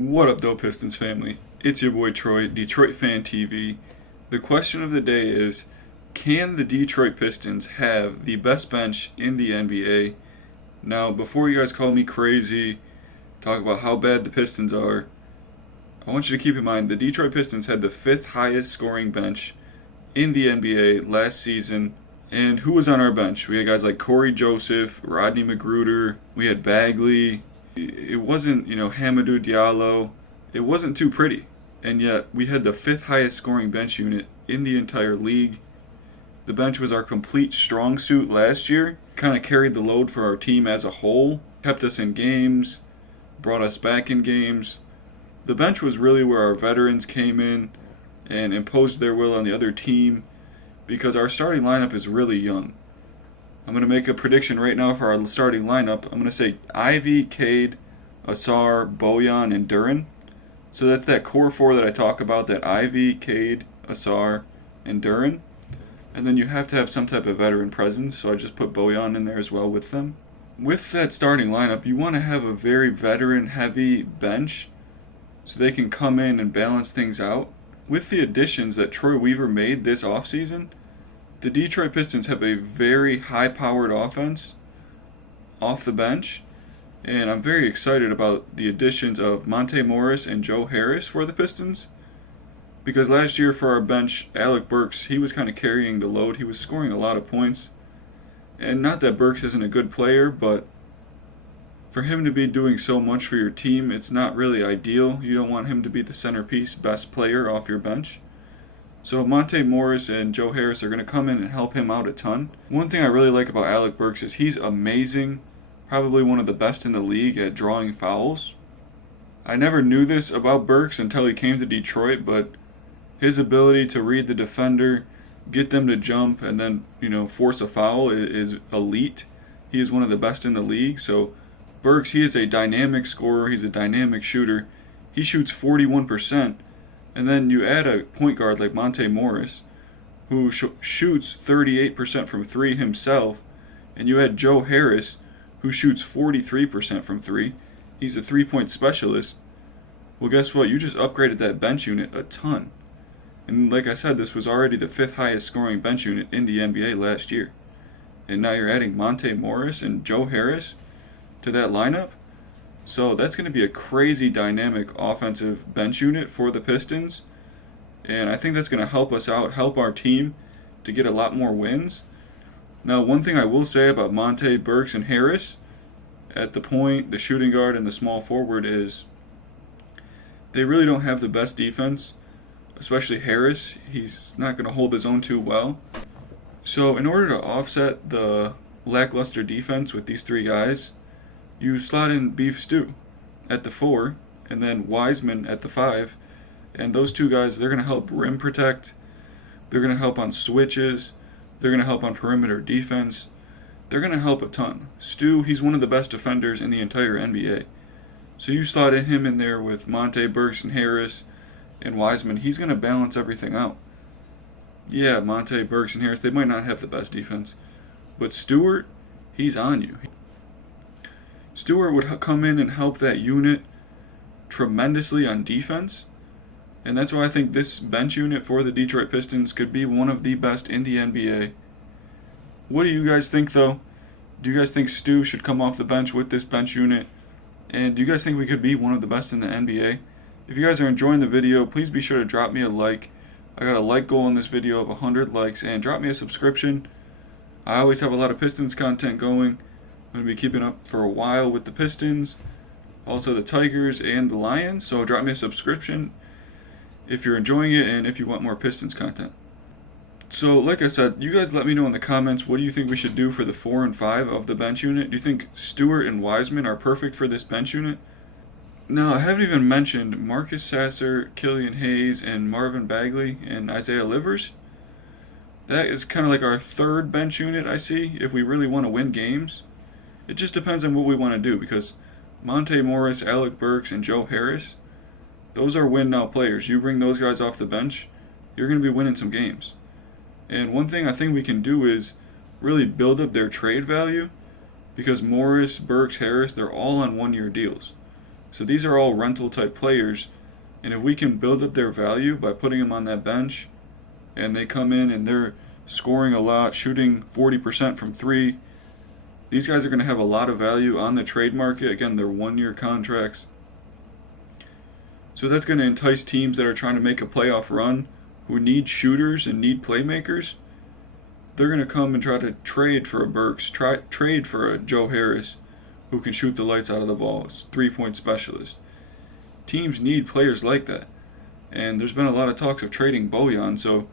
What up, though, Pistons family? It's your boy Troy, Detroit Fan TV. The question of the day is, can the Detroit Pistons have the best bench in the NBA? Now, before you guys call me crazy, talk about how bad the Pistons are, I want you to keep in mind the Detroit Pistons had the fifth highest scoring bench in the NBA last season. And who was on our bench? We had guys like Corey Joseph, Rodney McGruder, we had Bagley. It wasn't, Hamidou Diallo. It wasn't too pretty. And yet, we had the fifth highest scoring bench unit in the entire league. The bench was our complete strong suit last year. Kind of carried the load for our team as a whole. Kept us in games. Brought us back in games. The bench was really where our veterans came in and imposed their will on the other team, because our starting lineup is really young. I'm going to make a prediction right now for our starting lineup. I'm going to say Ivy, Cade, Asar, Bojan, and Duran. So that's that core four that I talk about, that Ivy, Cade, Asar, and Duran. And then you have to have some type of veteran presence, so I just put Bojan in there as well with them. With that starting lineup, you want to have a very veteran-heavy bench so they can come in and balance things out. With the additions that Troy Weaver made this offseason, the Detroit Pistons have a very high-powered offense off the bench, and I'm very excited about the additions of Monte Morris and Joe Harris for the Pistons, because last year for our bench, Alec Burks, he was kind of carrying the load. He was scoring a lot of points, and not that Burks isn't a good player, but for him to be doing so much for your team, it's not really ideal. You don't want him to be the centerpiece, best player off your bench. So Monte Morris and Joe Harris are going to come in and help him out a ton. One thing I really like about Alec Burks is he's amazing, probably one of the best in the league at drawing fouls. I never knew this about Burks until he came to Detroit, but his ability to read the defender, get them to jump, and then, force a foul is elite. He is one of the best in the league. So Burks, he is a dynamic scorer. He's a dynamic shooter. He shoots 41%. And then you add a point guard like Monte Morris, who shoots 38% from three himself, and you add Joe Harris, who shoots 43% from three. He's a three-point specialist. Well, guess what? You just upgraded that bench unit a ton. And like I said, this was already the fifth highest scoring bench unit in the NBA last year. And now you're adding Monte Morris and Joe Harris to that lineup. So that's going to be a crazy dynamic offensive bench unit for the Pistons. And I think that's going to help us out, help our team to get a lot more wins. Now, one thing I will say about Monte, Burks, and Harris at the point, the shooting guard, and the small forward is they really don't have the best defense, especially Harris. He's not going to hold his own too well. So in order to offset the lackluster defense with these three guys, you slot in Beef Stew at the 4, and then Wiseman at the 5. And those two guys, they're going to help rim protect. They're going to help on switches. They're going to help on perimeter defense. They're going to help a ton. Stew, he's one of the best defenders in the entire NBA. So you slot him in there with Monte, Burks, and Harris, and Wiseman. He's going to balance everything out. Yeah, Monte, Burks, and Harris, they might not have the best defense. But Stewart, he's on you. Stewart would come in and help that unit tremendously on defense. And that's why I think this bench unit for the Detroit Pistons could be one of the best in the NBA. What do you guys think, though? Do you guys think Stu should come off the bench with this bench unit? And do you guys think we could be one of the best in the NBA? If you guys are enjoying the video, please be sure to drop me a like. I got a like goal on this video of 100 likes. And drop me a subscription. I always have a lot of Pistons content going. I'm going to be keeping up for a while with the Pistons, also the Tigers and the Lions. So drop me a subscription if you're enjoying it and if you want more Pistons content. So like I said, you guys let me know in the comments, what do you think we should do for the 4 and 5 of the bench unit? Do you think Stewart and Wiseman are perfect for this bench unit? Now, I haven't even mentioned Marcus Sasser, Killian Hayes, and Marvin Bagley, and Isaiah Livers. That is kind of like our third bench unit I see if we really want to win games. It just depends on what we want to do, because Monte Morris, Alec Burks, and Joe Harris, those are win-now players. You bring those guys off the bench, you're going to be winning some games. And one thing I think we can do is really build up their trade value, because Morris, Burks, Harris, they're all on one-year deals. So these are all rental type players, and if we can build up their value by putting them on that bench, and they come in and they're scoring a lot, shooting 40% from three, these guys are going to have a lot of value on the trade market. Again, they're 1-year contracts. So that's going to entice teams that are trying to make a playoff run, who need shooters and need playmakers. They're going to come and try to trade for a Burks, trade for a Joe Harris, who can shoot the lights out of the ball, is 3-point specialist. Teams need players like that. And there's been a lot of talks of trading Bojan, so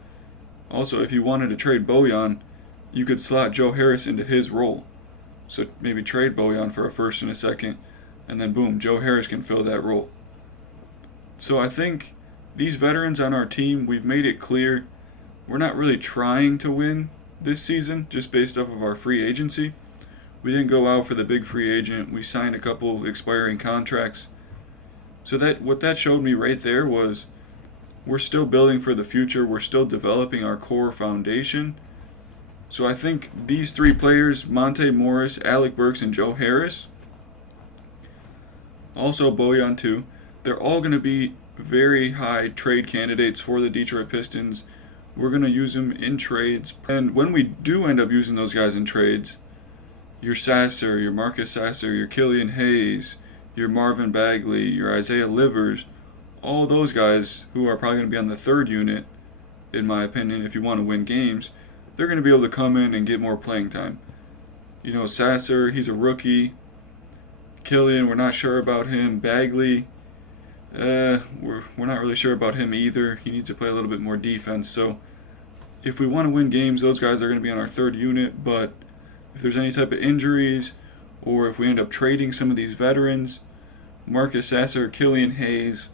also if you wanted to trade Bojan, you could slot Joe Harris into his role. So maybe trade Bojan for a first and a second, and then boom, Joe Harris can fill that role. So I think these veterans on our team, we've made it clear we're not really trying to win this season just based off of our free agency. We didn't go out for the big free agent. We signed a couple expiring contracts. So that what that showed me right there was we're still building for the future. We're still developing our core foundation. So I think these three players, Monte Morris, Alec Burks, and Joe Harris, also Bojan too, they're all going to be very high trade candidates for the Detroit Pistons. We're going to use them in trades. And when we do end up using those guys in trades, your Sasser, your Marcus Sasser, your Killian Hayes, your Marvin Bagley, your Isaiah Livers, all those guys who are probably going to be on the third unit, in my opinion, if you want to win games, they're going to be able to come in and get more playing time. You know, Sasser, he's a rookie. Killian, we're not sure about him. Bagley, we're not really sure about him either. He needs to play a little bit more defense. So if we want to win games, those guys are going to be on our third unit. But if there's any type of injuries, or if we end up trading some of these veterans, Marcus Sasser, Killian Hayes,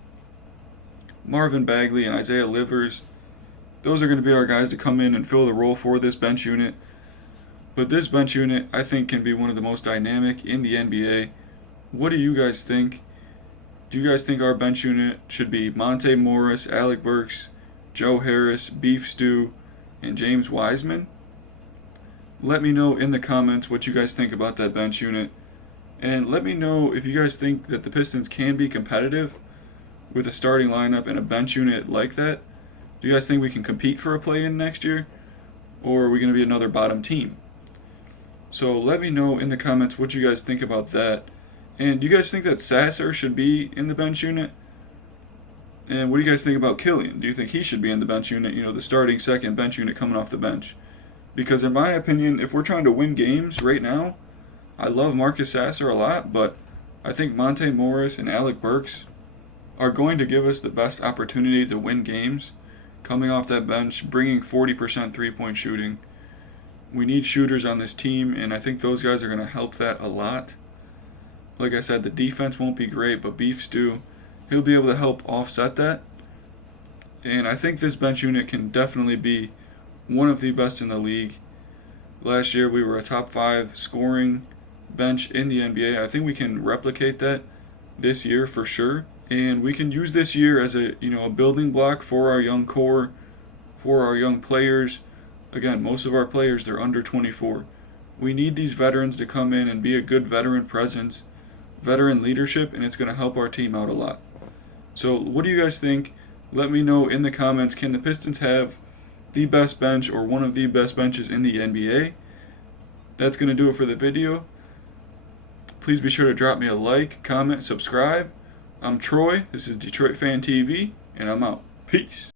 Marvin Bagley, and Isaiah Livers, those are going to be our guys to come in and fill the role for this bench unit. But this bench unit, I think, can be one of the most dynamic in the NBA. What do you guys think? Do you guys think our bench unit should be Monte Morris, Alec Burks, Joe Harris, Beef Stew, and James Wiseman? Let me know in the comments what you guys think about that bench unit. And let me know if you guys think that the Pistons can be competitive with a starting lineup and a bench unit like that. Do you guys think we can compete for a play-in next year? Or are we going to be another bottom team? So let me know in the comments what you guys think about that. And do you guys think that Sasser should be in the bench unit? And what do you guys think about Killian? Do you think he should be in the bench unit? You know, the starting second bench unit coming off the bench. Because in my opinion, if we're trying to win games right now, I love Marcus Sasser a lot, but I think Monte Morris and Alec Burks are going to give us the best opportunity to win games. Coming off that bench, bringing 40% three-point shooting. We need shooters on this team, and I think those guys are going to help that a lot. Like I said, the defense won't be great, but Beef Stew, he'll be able to help offset that. And I think this bench unit can definitely be one of the best in the league. Last year we were a top 5 scoring bench in the NBA. I think we can replicate that this year for sure. And we can use this year as a building block for our young core, for our young players. Again, most of our players, they're under 24. We need these veterans to come in and be a good veteran presence, veteran leadership, and it's going to help our team out a lot. So what do you guys think? Let me know in the comments. Can the Pistons have the best bench or one of the best benches in the NBA? That's going to do it for the video. Please be sure to drop me a like, comment, subscribe. I'm Troy. This is Detroit Fan TV, and I'm out. Peace.